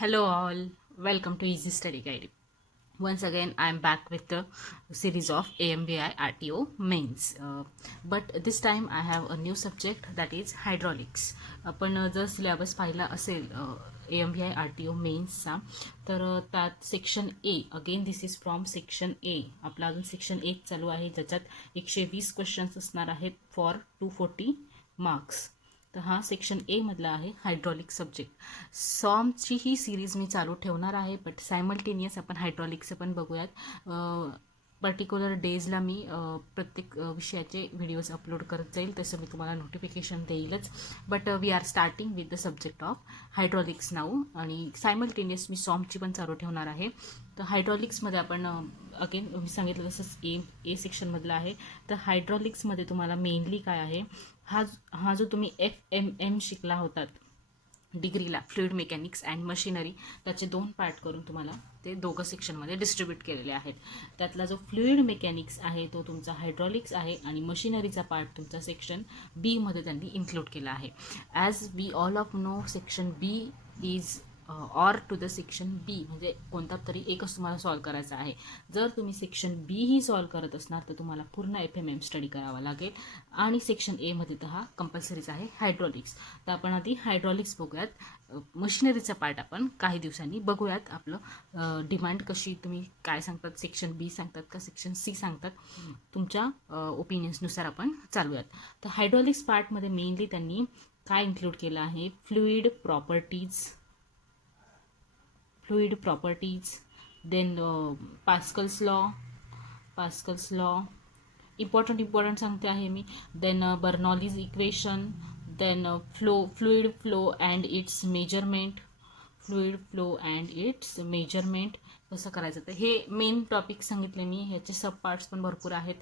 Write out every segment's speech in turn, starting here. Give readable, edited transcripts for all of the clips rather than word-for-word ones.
Hello, all. Welcome to Easy Study Guide. Once again, I am back with the series of AMBI RTO mains. But this time I have a new subject, that is hydraulics. आपण जर syllabus पाहिला असेल AMBI RTO मेन्सचा तर त्यात section A, again this is from section A. आपला अजून section 1 चालू आहे, ज्याच्यात 120 क्वेश्चन्स असणार आहेत फॉर 240 मार्क्स. तर हा सेक्शन ए मधला आहे हायड्रॉलिक सब्जेक्ट. सॉमची ही सिरीज मी चालू ठेवणार आहे, बट सायमल्टेनियस आपण हायड्रॉलिक्सचं पण बघूयात. पर्टिक्युलर डेजला मी प्रत्येक विषयाचे व्हिडिओज अपलोड करत जाईल, तसं मी तुम्हाला नोटिफिकेशन देईलच. But we are starting with the subject of hydraulics now, आणि सायमल्टेनियस मी सॉमची पण चालू ठेवणार आहे. तर हायड्रॉलिक्समध्ये आपण अगेन मी सांगितलं तसंच ए सेक्शनमधलं आहे. तर हायड्रॉलिक्समध्ये तुम्हाला मेनली काय आहे, हा जो तुम्ही FMM शिकला होतात डिग्रीला, फ्लुइड मेकॅनिक्स अँड मशिनरी, त्याचे 2 पार्ट करून तुम्हाला ते दोघं सेक्शनमध्ये डिस्ट्रीब्यूट केलेले आहेत. त्यातला जो फ्लुइड मेकॅनिक्स आहे तो तुमचा हायड्रॉलिक्स आहे, आणि मशिनरीचा पार्ट तुमचा सेक्शन बी मध्ये त्यांनी इन्क्लूड केला आहे. As we all of know, section B is or to the section B, म्हणजे कोणता तरी एकच तुम्हाला सॉल्व करायचा आहे. जर तुम्ही सेक्शन बी ही सॉल्व करत असणार तर तुम्हाला पूर्ण FMM स्टडी करावा लागेल, आणि सेक्शन ए मध्ये तर हा कंपल्सरीच आहे हायड्रॉलिक्स. तर आपण आधी हायड्रॉलिक्स बघूयात. मशिनरीचा पार्ट आपण काही दिवसांनी बघूयात. आपलं डिमांड कशी, तुम्ही काय सांगतात, सेक्शन बी सांगतात का सेक्शन सी सांगतात, तुमच्या ओपिनियन्सनुसार आपण चालूयात. तर हायड्रॉलिक्स पार्टमध्ये मेनली त्यांनी काय इन्क्लूड केलं आहे, fluid properties, then Pascal's law, important सांगते आहे मी. Then Bernoulli's equation, then fluid flow and its measurement कसं करायचं. तर हे मेन टॉपिक सांगितले मी, ह्याचे सब पार्ट्स पण भरपूर आहेत.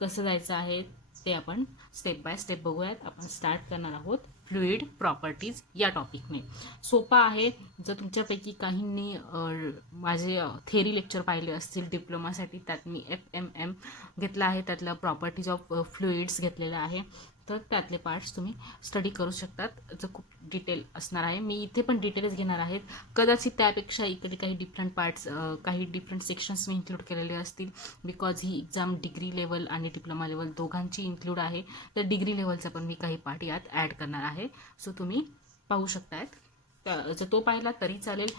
कसं जायचं आहे ते आपण स्टेप बाय स्टेप बघूयात. आपण स्टार्ट करणार आहोत फ्लुइड प्रॉपर्टीज या टॉपिकने. सोपा आहे. जर तुमच्यापैकी काहींनी माझे थेरी लेक्चर पाहिले असतील डिप्लोमासाठी, त्यात मी FMM घेतला आहे, त्यातलं प्रॉपर्टीज ऑफ फ्लुइड्स घेतलेलं आहे. तर त्यातले पार्ट्स तुम्ही स्टडी करू शकतात. जर खूप डिटेल असणार आहे, मी इथे पण डिटेल्स घेणार आहेत. कदाचित त्यापेक्षा इकडे काही डिफरंट पार्ट्स, काही डिफरंट सेक्शन्स मी इन्क्लूड केलेले असतील, because he exam degree level आणि डिप्लोमा लेवल दोघांची इन्क्लूड आहे. तर डिग्री लेवलचा पण मी काही पार्ट यात ॲड करणार आहे. सो तुम्ही पाहू शकतायत. जर तो पाहिला तरी चालेल,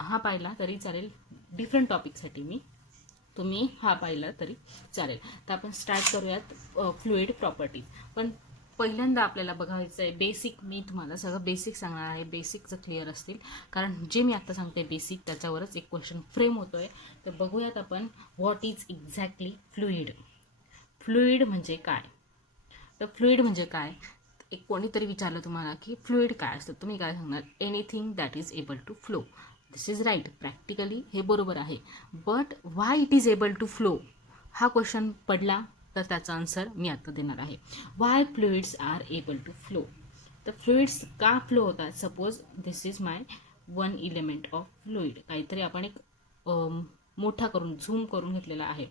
हा पाहिला तरी चालेल. डिफरंट टॉपिकसाठी तुम्ही हा पाहिला तरी चालेल. तर आपण स्टार्ट करूयात फ्लुइड प्रॉपर्टीज. पण पहिल्यांदा आपल्याला बघायचं आहे बेसिक. मी तुम्हाला सगळं बेसिक सांगणार आहे, बेसिक जर क्लिअर असतील, कारण जे मी आता सांगते बेसिक त्याच्यावरच एक क्वेश्चन फ्रेम होतो आहे. तर बघूयात आपण व्हॉट इज एक्झॅक्टली फ्लुइड म्हणजे काय. तर फ्लुइड म्हणजे काय, एक कोणीतरी विचारलं तुम्हाला की फ्लुइड काय असतं, तुम्ही काय सांगणार, anything that is able to flow. This is right, practically हे बरोबर आहे. But why it is able to flow, हा क्वेश्चन पडला तर त्याचा आन्सर मी आता देणार आहे. Why fluids are able to flow. तर फ्लुइड्स का फ्लो होतात. Suppose this is my one element of fluid. काहीतरी आपण एक मोठा करून झूम करून घेतलेला आहे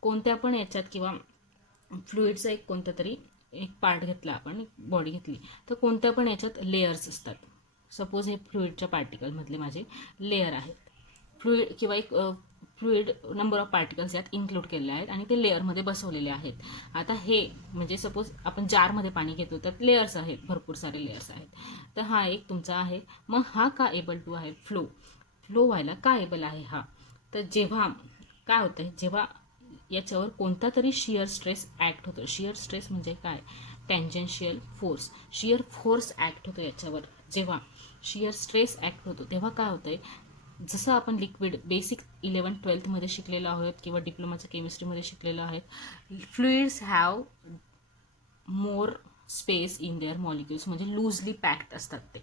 कोणत्या पण याच्यात, किंवा फ्लुइडचा एक कोणता तरी एक पार्ट घेतला आपण, एक बॉडी घेतली, तर कोणत्या पण याच्यात लेयर्स असतात. सपोज हे फ्लुइडच्या पार्टिकलमधले माझे लेयर आहेत. फ्लुइड किंवा एक फ्लुइड नंबर ऑफ पार्टिकल्स यात इन्क्लूड केलेले आहेत आणि ते लेअरमध्ये बसवलेले आहेत. आता हे म्हणजे सपोज आपण जारमध्ये पाणी घेतो, त्यात लेयर्स आहेत, भरपूर सारे लेयर्स आहेत. तर हा एक तुमचा आहे. मग हा का एबल टू आहे, फ्लो व्हायला का एबल आहे हा. तर जेव्हा काय होतं, जेव्हा याच्यावर कोणता तरी शियर स्ट्रेस ॲक्ट होतो. शियर स्ट्रेस म्हणजे काय, tangential force. Shear force act होतो याच्यावर. जेव्हा शियर स्ट्रेस ॲक्ट होतो तेव्हा काय होतंय, जसं आपण लिक्विड बेसिक 11-12मध्ये शिकलेलो आहोत, किंवा डिप्लोमाच्या केमिस्ट्रीमध्ये शिकलेलो आहेत, fluids have more space in their molecules, म्हणजे लूजली पॅक्ड असतात ते.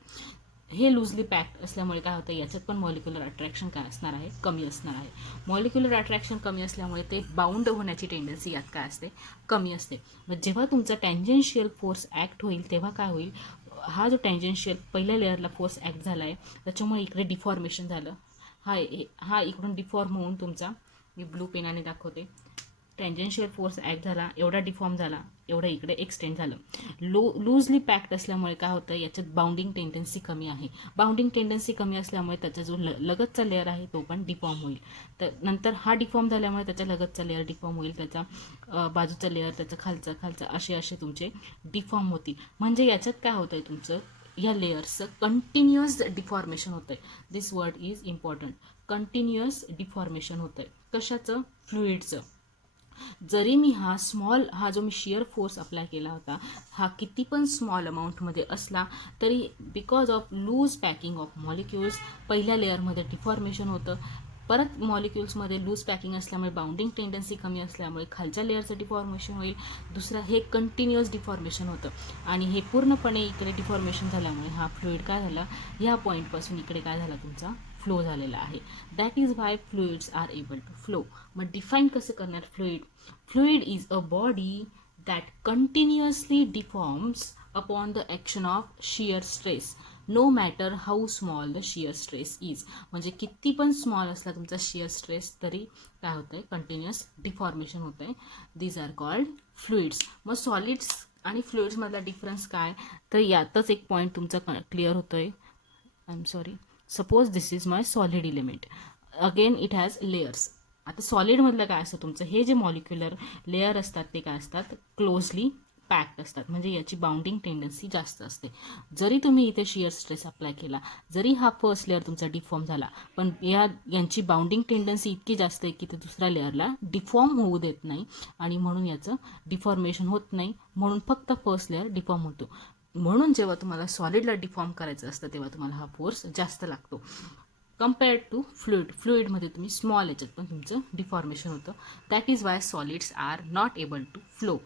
हे लूजली पॅक्ड असल्यामुळे काय होतं, याच्यात पण मॉलिक्युलर अट्रॅक्शन काय असणार आहे, कमी असणार आहे. मॉलिक्युलर अट्रॅक्शन कमी असल्यामुळे ते बाउंड होण्याची टेंडन्सी यात काय असते, कमी असते. मग जेव्हा तुमचा टँजेन्शियल फोर्स ॲक्ट होईल तेव्हा काय होईल, हा जो टँजेन्शियल पहिल्या लेअरला फोर्स ॲक्ट झाला आहे त्याच्यामुळे इकडे डिफॉर्मेशन झालं. हा इकडून डिफॉर्म होऊन तुमचा, मी ब्लू पेनाने दाखवते, टँजेन्शियल फोर्स ॲक्ट झाला, एवढा डिफॉर्म झाला, एवढं इकडे एक्सटेंड झालं. लूजली पॅक्ड असल्यामुळे काय होतं, याच्यात बाउंडिंग टेंडन्सी कमी आहे. बाउंडिंग टेंडन्सी कमी असल्यामुळे त्याचा जो लगतचा लेअर आहे तो पण डिफॉर्म होईल. तर नंतर हा डिफॉर्म झाल्यामुळे त्याच्या लगतचा लेअर डिफॉर्म होईल, त्याचा बाजूचा लेअर, त्याचा खालचा असे तुमचे डिफॉर्म होतील. म्हणजे याच्यात काय होतं आहे, तुमचं या लेयर्सचं कंटिन्युअस डिफॉर्मेशन होतं आहे. This word is important. Continuous deformation होतं आहे. कशाचं? फ्लुइडचं. जरी मी हा जो मी शिअर फोर्स अप्लाय केला होता, हा किती पण स्मॉल अमाऊंटमध्ये असला तरी because of loose packing of molecules पहिल्या लेअरमध्ये डिफॉर्मेशन होतं. परत मॉलिक्युल्समध्ये लूज पॅकिंग असल्यामुळे बाउंडिंग टेंडन्सी कमी असल्यामुळे खालच्या लेअरचं डिफॉर्मेशन होईल. दुसरं हे कंटिन्युअस डिफॉर्मेशन होतं आणि हे पूर्णपणे इकडे डिफॉर्मेशन झाल्यामुळे हा फ्लुइड काय झाला, ह्या पॉईंटपासून इकडे काय झाला, तुमचा फ्लो झालेला आहे. That is why fluids are able to flow. मग डिफाईन कसं करणार fluid? Fluid is a body that continuously deforms upon the action of shear stress, no matter how small the shear stress is. म्हणजे किती पण small असला तुमचा shear stress तरी काय होतं आहे, कंटिन्युअस डिफॉर्मेशन होतं आहे. These are called fluids. मग सॉलिड्स आणि फ्लुइड्समधला डिफरन्स काय, तर यातच एक पॉईंट तुमचा क्लिअर होतो आहे. I am sorry. Suppose this is my solid element. Again it has layers. आता सॉलिडमधलं काय असतं तुमचं, हे जे मॉलिक्युलर लेअर असतात ते काय असतात, क्लोजली पॅक्ड असतात. म्हणजे याची बाउंडिंग टेंडन्सी जास्त असते. जरी तुम्ही इथे शिअर स्ट्रेस अप्लाय केला, जरी हा फर्स्ट लेअर तुमचा डिफॉर्म झाला, पण यांची बाउंडिंग टेंडन्सी इतकी जास्त आहे की ते दुसऱ्या लेअरला डिफॉर्म होऊ देत नाही आणि म्हणून याचं डिफॉर्मेशन होत नाही. म्हणून फक्त फर्स्ट लेअर डिफॉर्म होतो. म्हणून जेव्हा तुम्हाला सॉलिडला डिफॉर्म करायचं असतं तेव्हा तुम्हाला हा फोर्स जास्त लागतो कम्पेअर्ड टू फ्लुइड. फ्लुइडमध्ये तुम्ही स्मॉल याच्यात पण तुमचं डिफॉर्मेशन होतं. That is why solids are not able to flow.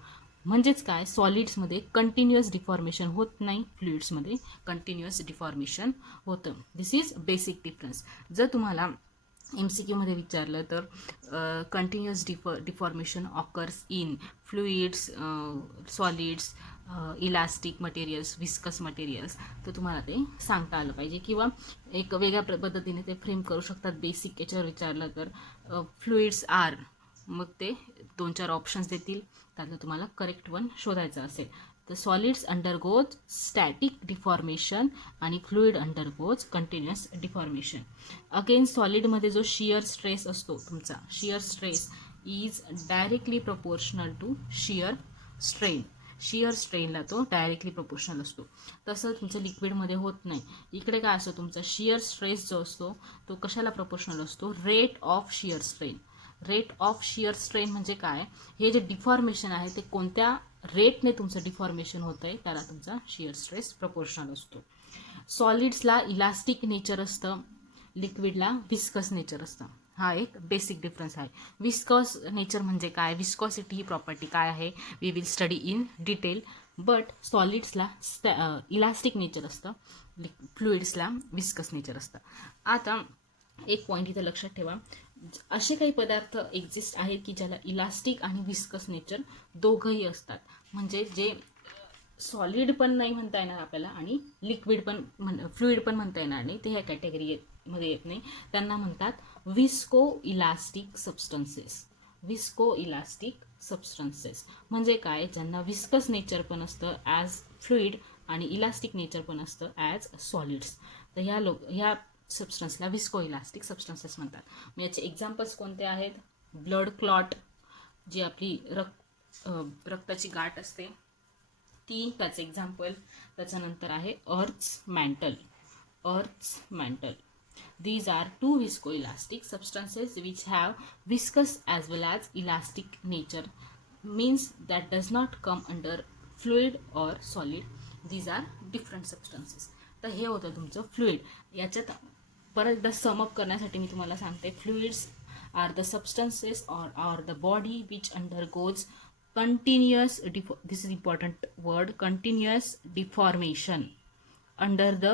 म्हणजेच काय, सॉलिड्समध्ये कंटिन्युअस डिफॉर्मेशन होत नाही, फ्लुइड्समध्ये कंटिन्युअस डिफॉर्मेशन होतं. दिस इज बेसिक डिफरन्स. जर तुम्हाला MCQमध्ये विचारलं तर continuous deformation occurs in fluids, solids, elastic materials, viscous materials, तर तुम्हाला ते सांगता आलं पाहिजे किंवा एक वेगळ्या पद्धतीने ते फ्रेम करू शकतात. बेसिक याच्यावर विचारलं तर फ्लुइड्स आर, मग ते 2-4 ऑप्शन्स देतील, त्यातलं तुम्हाला करेक्ट वन शोधायचं असेल तर सॉलिड्स अंडरगोज स्टॅटिक डिफॉर्मेशन आणि fluid undergoes continuous deformation. Again सॉलिडमध्ये जो शिअर स्ट्रेस असतो तुमचा, shear stress is directly proportional to shear strain. Shear स्ट्रेनला तो डायरेक्टली प्रपोर्शनल असतो. तसं तुमचं लिक्विडमध्ये होत नाही. इकडे काय असतो तुमचा शिअर स्ट्रेस जो असतो तो कशाला प्रपोर्शनल असतो, rate of shear strain. Rate of shear strain म्हणजे काय, हे जे डिफॉर्मेशन आहे ते कोणत्या रेटने तुमचं डिफॉर्मेशन होतं आहे त्याला तुमचा शिअर स्ट्रेस प्रपोर्शनल असतो. सॉलिड्सला इलास्टिक नेचर असतं, लिक्विडला विस्कस नेचर असतं. हा एक बेसिक डिफरन्स आहे. विस्कॉस नेचर म्हणजे काय, विस्कॉसिटी ही प्रॉपर्टी काय आहे, we will study in detail. But सॉलिड्सला इलास्टिक नेचर असतं, फ्लुइड्सला विस्कस नेचर असतं. आता एक पॉईंट इथं लक्षात ठेवा, असे काही पदार्थ एक्झिस्ट आहेत की ज्याला इलास्टिक आणि विस्कस नेचर दोघंही असतात. म्हणजे जे सॉलिड पण नाही म्हणता येणार आपल्याला आणि लिक्विड पण फ्लुइड पण म्हणता येणार नाही, ते ह्या कॅटेगरीमध्ये येत नाही. त्यांना म्हणतात visco elastic substances. Visco elastic substances म्हणजे काय, ज्यांना विस्कस नेचर पण असतं ॲज फ्लुइड आणि इलास्टिक नेचर पण असतं ॲज सॉलिड्स. तर ह्या सबस्टन्सला विस्को इलास्टिक सबस्टन्सेस म्हणतात. मग याचे एक्झाम्पल्स कोणते आहेत, ब्लड क्लॉट, जी आपली रक्ताची गाठ असते ती, त्याचं एक्झाम्पल. त्याच्यानंतर आहे earth's mantle. These are two viscoelastic substances which have viscous as well as elastic nature, means that does not come under fluid or solid. These are different substances. तर हे होतं तुमचं फ्लुइड. याच्यात परत एकदा समअप करण्यासाठी मी तुम्हाला सांगते, fluids are the substances or the body which undergoes continuous, this is important word, continuous deformation under the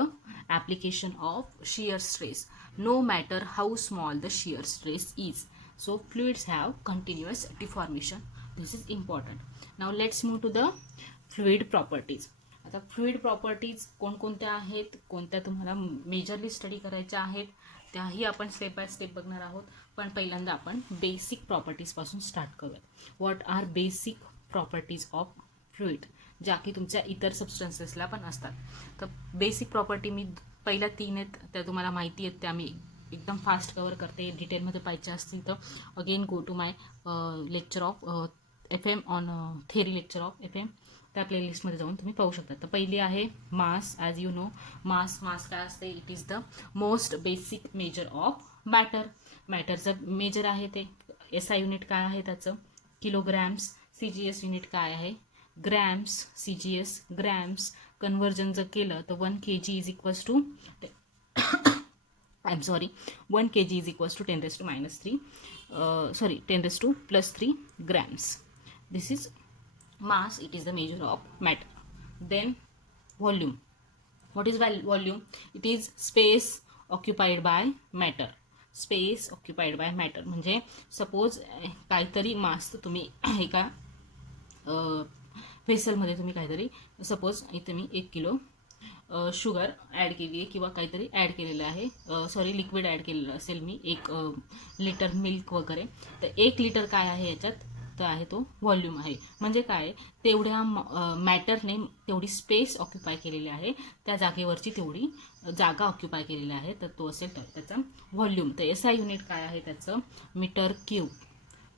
application of shear stress, no matter how small the shear stress is. So fluids have continuous deformation. This is important. Now let's move to the fluid properties. आता fluid properties कोणकोणत्या आहेत, कोणत्या तुम्हाला majorly study करायच्या आहेत त्याही आपण step by step बघणार आहोत. पण पहिल्यांदा आपण बेसिक प्रॉपर्टीजपासून स्टार्ट करूयात. What are basic properties of fluid, ज्या की तुमच्या इतर सबस्टन्सेसला पण असतात. तर बेसिक प्रॉपर्टी मी पहिल्या 3 आहेत त्या तुम्हाला माहिती आहेत, त्या मी एकदम फास्ट कवर करते. डिटेलमध्ये पाहिजे असतील तर again go to my lecture of FM on theory lecture of FM, त्या प्लेलिस्टमध्ये जाऊन तुम्ही पाहू शकता. तर पहिली आहे mass. As you know mass काय असते, it is the most basic measure of matter. मॅटरचं मेजर आहे ते. SI युनिट काय आहे त्याचं, किलोग्रॅम्स. CGS युनिट काय आहे, ग्रॅम्स. CGS grams. कन्व्हर्जन जर केलं तर 1 kg is equals to 1 kg is equals to 10⁻³ 10⁻+3 grams. This is mass, it is the measure of matter. Then volume. What is volume? It is space occupied by matter. Space occupied by matter म्हणजे suppose काहीतरी मास तुम्ही एका व्हेसलमध्ये तुम्ही काहीतरी suppose इथे मी 1 kilo sugar add केली आहे किंवा काहीतरी ॲड केलेलं आहे, लिक्विड ॲड केलेलं असेल मी 1 लिटर मिल्क वगैरे. तर 1 लिटर काय आहे याच्यात, तर आहे तो व्हॉल्यूम आहे. म्हणजे काय, तेवढ्या मॅटरने तेवढी स्पेस ऑक्युपाय केलेली आहे, त्या जागेवरची तेवढी जागा ऑक्युपाय केलेली आहे, तर तो असेल तर त्याचा व्हॉल्यूम. तर SI युनिट काय आहे त्याचं, मीटर क्यूब.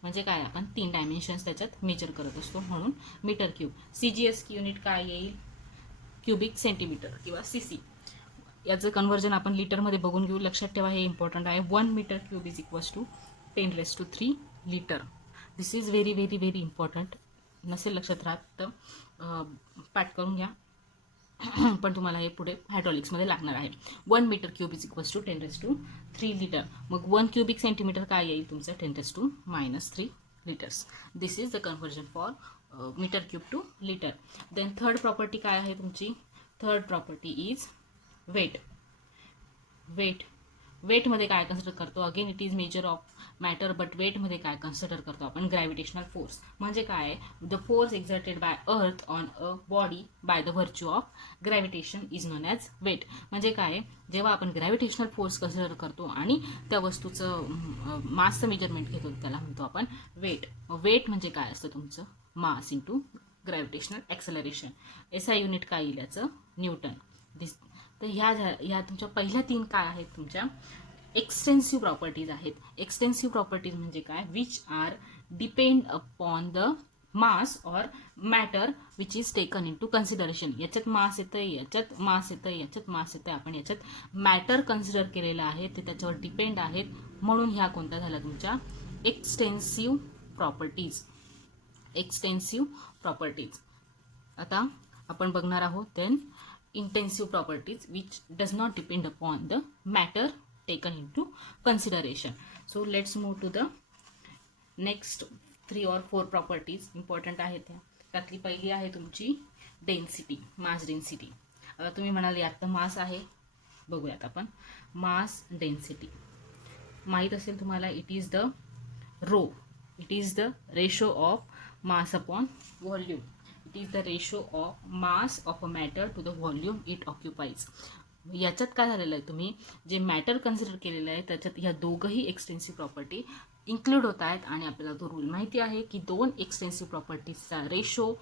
म्हणजे काय, आपण 3 डायमेन्शन्स त्याच्यात मेजर करत असतो म्हणून मीटर क्यूब. CGS युनिट काय येईल, क्युबिक सेंटीमीटर किंवा CC. याचं कन्व्हर्जन आपण लिटरमध्ये बघून घेऊ. लक्षात ठेवा, हे इम्पॉर्टंट आहे. 1 metre cube is equals to 10⁻³ litre. This is very very very important. नसेल लक्षात राहत तर पाठ करून घ्या, पण तुम्हाला हे पुढे हायड्रॉलिक्समध्ये लागणार आहे. 1 metre cube is equals to 10⁻³ litre. मग 1 क्युबिक सेंटीमीटर काय येईल तुमचं, 10⁻³ litres. This is the conversion for metre cube to litre. Then third property काय आहे तुमची, थर्ड प्रॉपर्टी इज वेट. वेटमध्ये काय कन्सिडर करतो, again it is measure of matter, but वेटमध्ये काय कन्सिडर करतो आपण, ग्रॅव्हिटेशनल फोर्स. म्हणजे काय, the force exerted by earth on a body by the virtue of gravitation is known as weight. म्हणजे काय, जेव्हा आपण ग्रॅव्हिटेशनल फोर्स कन्सिडर करतो आणि त्या वस्तूचं मासचं मेजरमेंट घेतो त्याला म्हणतो आपण वेट. वेट म्हणजे काय असतं तुमचं, mass into gravitational acceleration. SI unit काय येईल याचं, न्यूटन. तर ह्या तुमच्या पहिल्या 3 काय आहेत, तुमच्या एक्सटेन्सिव्ह प्रॉपर्टीज आहेत. एक्सटेन्सिव्ह प्रॉपर्टीज म्हणजे काय, which are depend upon the mass or matter which is taken into consideration. याच्यात मास येतं, याच्यात मास येतं, याच्यात मास येतं, आपण याच्यात मॅटर कन्सिडर केलेलं आहे, ते त्याच्यावर डिपेंड आहेत. म्हणून ह्या कोणत्या झाल्या तुमच्या एक्सटेन्सिव्ह प्रॉपर्टीज. Extensive properties. आता आपण बघणार आहोत then intensive properties which does not depend upon the matter taken into consideration. So let's move to the next 3 or 4 properties important आहेत. त्यातली पहिली आहे तुमची डेन्सिटी, मास डेन्सिटी. आता तुम्ही म्हणाले आता मास आहे, बघूयात आपण मास डेन्सिटी. माहीत असेल तुम्हाला, it is the rho, it is the ratio of mass upon volume. It is the ratio of mass of a matter to the volume it occupies. याच्यात काय झालेलं आहे, तुम्ही जे मॅटर कन्सिडर केलेलं आहे त्याच्यात ह्या दोघंही एक्सटेन्सिव्ह प्रॉपर्टी इन्क्लूड होत आहेत. आणि आपल्याला तो रूल माहिती आहे की 2 एक्सटेन्सिव्ह प्रॉपर्टीजचा रेशो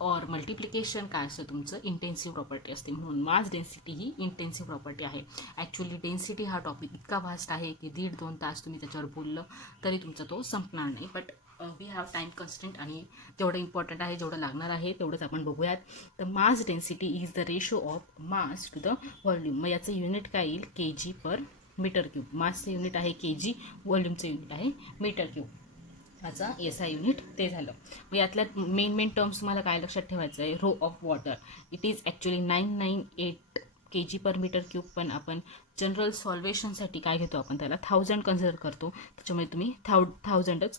और मल्टिप्लिकेशन काय असतं तुमचं, इंटेन्सिव्ह प्रॉपर्टी असते. म्हणून मास डेन्सिटी ही इंटेन्सिव्ह प्रॉपर्टी आहे. ॲक्च्युली डेन्सिटी हा टॉपिक इतका व्हास्ट आहे की 1.5-2 तास तुम्ही त्याच्यावर बोललं तरी तुमचा तो संपणार नाही. But we have time constant आणि जेवढं इम्पॉर्टंट आहे, जेवढं लागणार आहे तेवढंच आपण बघूयात. तर mass density is the ratio of mass to the volume. मग याचं युनिट काय येईल, kg/मीटर क्यूब. मासचं युनिट आहे kg, व्हॉल्यूमचं युनिट आहे मीटर क्यूब. याचा SI युनिट ते झालं. मग यातल्या मेन टर्म्स तुम्हाला काय लक्षात ठेवायचं आहे, rho of water. It is actually 998 kg/मीटर क्यूब, पण आपण जनरल सॉल्वेशनसाठी काय घेतो, आपण त्याला 1000 कन्सिडर करतो. त्याच्यामुळे तुम्ही 1000च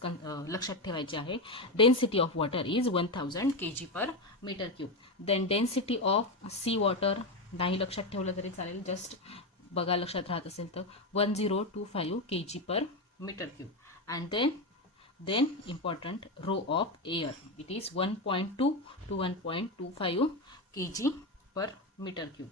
लक्षात ठेवायचे आहे. डेन्सिटी ऑफ वॉटर इज 1000 kg/मीटर cube. Then density of sea water नाही लक्षात ठेवलं तरी चालेल, जस्ट बघा लक्षात राहत असेल तर 1025 kg/मीटर cube. And then important row of air, it is 1.2 to 1.25 kg/मीटर क्यूब.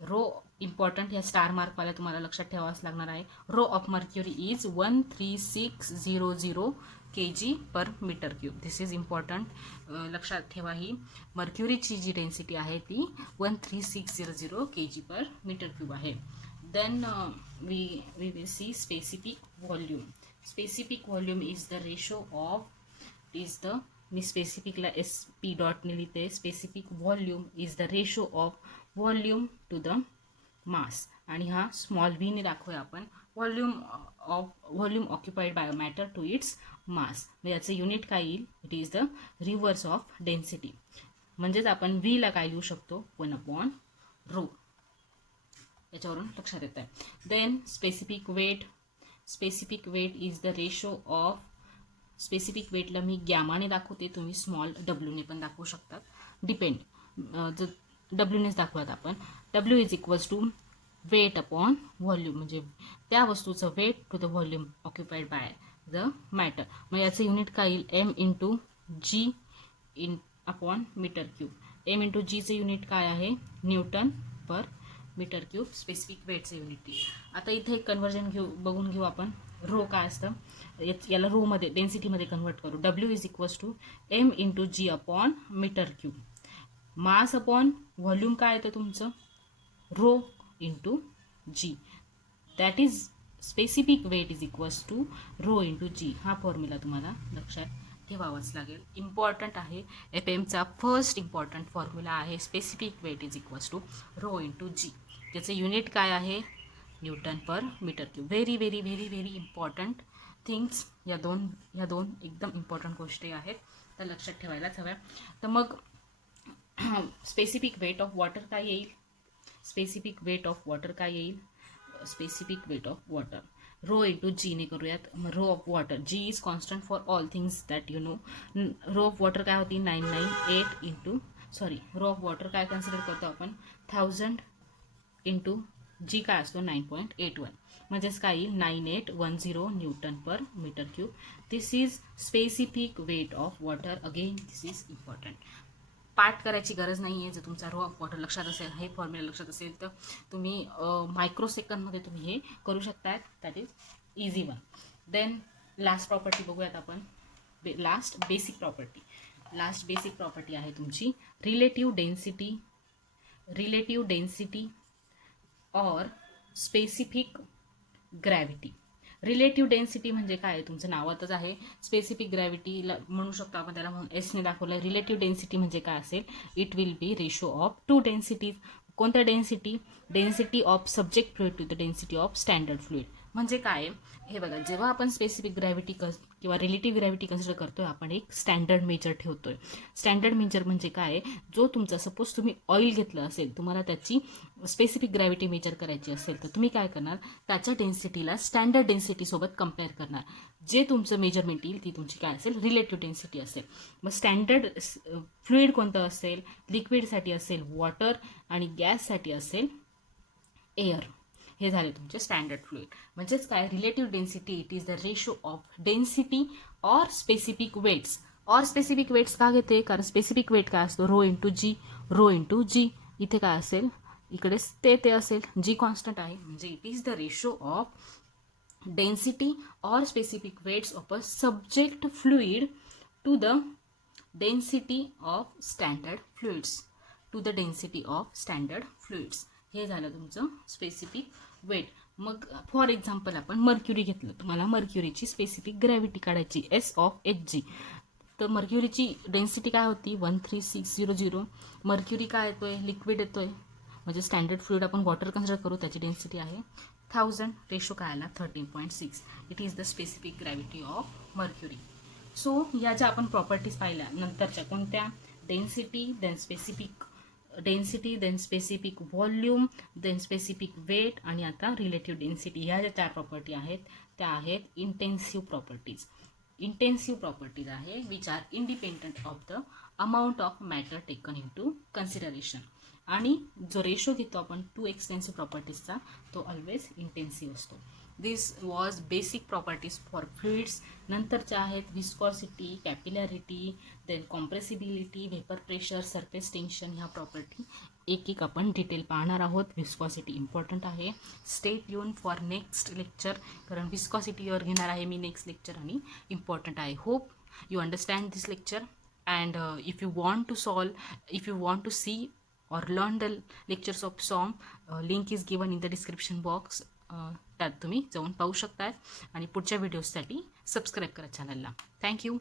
रो इम्पॉर्टंट, या स्टार मार्कवाल्या तुम्हाला लक्षात ठेवावंच लागणार आहे. Rho of mercury is 13600 kg/m³. This is important, लक्षात ठेवा. ही मर्क्युरीची जी डेन्सिटी आहे ती 13600 kg/m³ आहे. Then we will see specific volume. Specific volume is the ratio of, मी स्पेसिफिकला SP डॉटने लिहिते. Specific volume is the ratio of volume to the mass, आणि हा स्मॉल v ने दाखवूया आपण. Volume occupied by matter to its mass. याचं युनिट काय येईल? It is the reverse of density. म्हणजेच आपण v ला काय लिहू शकतो? 1/ρ. याच्यावरून लक्षात येत आहे. Then specific weight. Specific weight is the ratio of, specific वेटला मी गॅमाने दाखवते, तुम्ही स्मॉल डब्ल्यूने पण दाखवू शकतात, डिपेंड. जर डब्ल्यूनेच दाखवत आपण, W is equals to weight upon volume, म्हणजे त्या वस्तूचं weight to the volume occupied by the matter. मग याचं युनिट काय येईल? m/g upon m³. m/gचं युनिट काय आहे? Nm/m³. स्पेसिफिक वेटचं युनिट. आता इथे एक कन्व्हर्जन बघून घेऊ आपण. रो काय असतं, याला रोमध्ये डेन्सिटीमध्ये कन्वर्ट करू. W is equals to m/g upon m³. Mass upon volume काय येतं तुमचं? Rho into G. That is specific weight is equals to rho into G. हा फॉर्म्युला तुम्हाला लक्षात ठेवावाच लागेल. इम्पॉर्टंट आहे. FMचा फर्स्ट इम्पॉर्टंट फॉर्म्युला आहे specific weight is equals to rho into G. त्याचं युनिट काय आहे? Nm/m³. Very very very very important things. या दोन एकदम इम्पॉर्टंट गोष्टी आहेत, तर लक्षात ठेवायलाच हव्या. तर मग स्पेसिफिक वेट ऑफ वॉटर काय येईल? स्पेसिफिक वेट ऑफ वॉटर काय येईल? Specific weight of water rho into G ने करूयात. Rho of water, G is constant for all things that you know. Rho of water काय होती? 998 इंटू, सॉरी, रो ऑफ वॉटर काय कन्सिडर करतो आपण? 1000 इंटू जी काय असतो? 9.81. म्हणजेच काय येईल? 9810 Nm/m³. This is specific weight of water. Again this is important. Part करायची गरज नाही आहे. जर तुमचा रो ऑफ वॉटर लक्षात असेल, हे फॉर्म्युला लक्षात असेल, तर तुम्ही मायक्रोसेकंडमध्ये तुम्ही हे करू शकता. That is easy one. Then last property बघूयात आपण. लास्ट बेसिक प्रॉपर्टी आहे तुमची रिलेटिव्ह डेन्सिटी और स्पेसिफिक ग्रॅव्हिटी. रिलेटिव्ह डेन्सिटी म्हणजे काय? तुमचं नावातच आहे. स्पेसिफिक ग्रॅव्हिटीला म्हणू शकतो आपण, त्याला म्हणून एसने दाखवलं. रिलेटिव्ह डेन्सिटी म्हणजे काय असेल? It will be ratio of two densities. कोणत्या डेन्सिटी? Density of subject fluid to the density of standard fluid. म्हणजे काय? हे बघा, जेव्हा आपण स्पेसिफिक ग्रॅव्हिटी किंवा रिलेटिव्ह ग्रॅव्हिटी कन्सिडर करतोय, आपण एक स्टँडर्ड मेजर ठेवतोय. स्टँडर्ड मेजर म्हणजे काय? जो तुमचा, सपोज तुम्ही ऑइल घेतलं असेल, तुम्हाला त्याची स्पेसिफिक ग्रॅव्हिटी मेजर करायची असेल, तर तुम्ही काय करणार? त्याच्या डेन्सिटीला स्टँडर्ड डेन्सिटीसोबत कम्पेअर करणार. जे तुमचं मेजरमेंट येईल ती तुमची काय असेल? रिलेटिव्ह डेन्सिटी असेल. मग स्टँडर्ड फ्लुइड कोणतं असेल? लिक्विडसाठी असेल वॉटर, आणि गॅससाठी असेल एअर. हे झाले तुमचे स्टँडर्ड फ्लुइड. म्हणजेच काय? Relative density it is the ratio of density or specific weights. Or specific weights का घेते? कारण स्पेसिफिक वेट काय असतो? Rho into g. इथे काय असेल? इकडे ते असेल. जी कॉन्स्टंट आहे, म्हणजे it is the ratio of density or specific weights of a subject fluid to the density of standard fluids. हे झालं तुमचं स्पेसिफिक वेट. मग फॉर एक्झाम्पल आपण मर्क्युरी घेतलं. तुम्हाला मर्क्युरीची स्पेसिफिक ग्रॅव्हिटी काढायची S(Hg). तर मर्क्युरीची डेन्सिटी काय होती? 13600. मर्क्युरी काय येतोय? लिक्विड येतोय, म्हणजे स्टँडर्ड फ्लुइड आपण वॉटर कन्सिडर करू, त्याची डेन्सिटी आहे 1000. रेशो काय आला? 13.6. It is the specific gravity of mercury. So या ज्या आपण प्रॉपर्टीज पाहिल्या नंतरच्या, कोणत्या? Density, then specific volume, then specific weight, आणि आता रिलेटिव्ह डेन्सिटी. ह्या ज्या 4 प्रॉपर्टी आहेत त्या आहेत इंटेन्सिव्ह प्रॉपर्टीज आहे, which are independent of the amount of matter taken into consideration. आणि जो रेशो घेतो आपण 2 एक्सटेन्सिव्ह प्रॉपर्टीजचा, तो ऑलवेज इंटेन्सिव्ह असतो. This was basic properties for fluids. नंतरच्या आहेत viscosity, capillarity, then compressibility, vapour pressure, surface tension. ह्या प्रॉपर्टी एक एक आपण डिटेल पाहणार आहोत. विस्कॉसिटी इम्पॉर्टंट आहे. Stay tune for next lecture, कारण विस्कॉसिटीवर घेणार आहे मी नेक्स्ट लेक्चर आणि इम्पॉर्टंट आहे. Hope you understand this lecture, and if you want to solve, if you want to see or learn the lectures of SOM, link is given in the description box. त्यात तुम्ही जाऊन पाहू शकता आणि पुढच्या व्हिडिओजसाठी subscribe करा चॅनलला. थँक्यू.